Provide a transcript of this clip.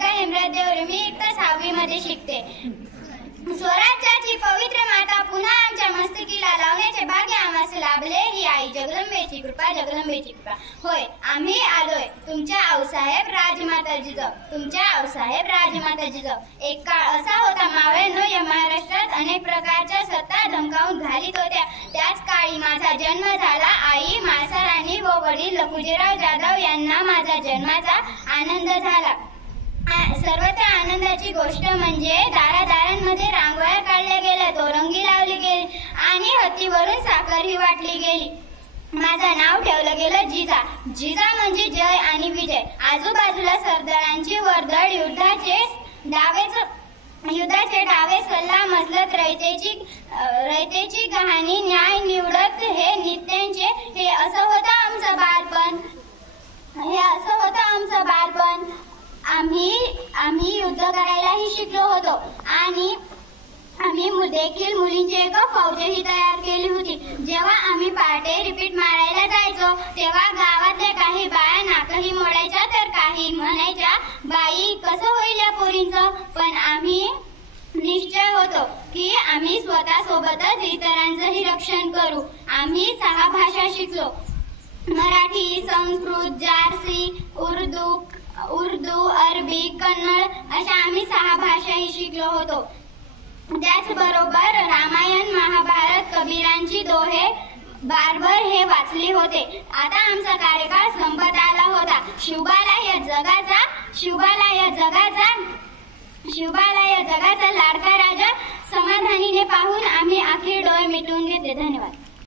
मोनिका हेमराज देवरे, मी इयत्ता 6वी मध्ये शिकते। स्वराज्याची पवित्र माता पुन्हा आमच्या मस्तकीला लावण्याचे भाग्य आम्हास लाभले, ही आई जगदंबेची कृपा, जगदंबेची कृपा। होय, आम्ही आलोय तुमच्या आऊसाहेब राजमाता जिजाऊ, तुमच्या आऊसाहेब राजमाता जिजाऊ। एक काळ असा होता मावळ्यांनो, या महाराष्ट्रात अनेक प्रकारच्या सत्ता धमकावून घालीत होत्या। त्याच काळी माझा जन्म झाला। आई माळसाराणी व वडील लखुजीराव जाधव यांना माझ्या जन्माचा आनंद झाला। सर्वत्र आनंदाची गोष्ट म्हणजे दारादारांमध्ये रांगोळ्या काढल्या गेल्या, तोरंगी लावली गेली आणि हत्तीवरून साखर ही वाटली गेली। माझं नाव ठेवलं गेलं जिजा। जिजा म्हणजे जय आणि विजय। आजूबाजूला सरदारांची वर्दळ, युद्धाचे डावे, सल्ला मसलत, रयतेची कहाणी, न्याय निवडत हे नित्यांचे। हे असं होतं आमचं बालपण। आम्ही युद्ध करायलाही शिकलो होतो आणि आम्ही देखील मुलींची एक फौजही तयार केली होती। जेव्हा आम्ही पहाटे रिपीट मारायला जायचो तेव्हा गावातल्या काही बाया नाकही मोडायच्या, तर काही म्हणायच्या, बाई कसं होईल या पोरींचं। पण आम्ही निश्चय होतो की आम्ही स्वतः सोबतच इतरांचंही रक्षण करू। आम्ही 6 भाषा शिकलो, मराठी, संस्कृत, जारसी, उर्दू, अरबी, कन्नड अशा आम्ही 6 भाषाही शिकलो होतो। त्याचबरोबर रामायण, महाभारत, कबीरांची दोहे, बारबर हे वाचले होते। आता आमचा कार्यकाळ संपत आला होता। शिवबाला या जगाचा लाडका राजा समाधानीने पाहून आम्ही अखेर डोळे मिटवून घेतले। धन्यवाद।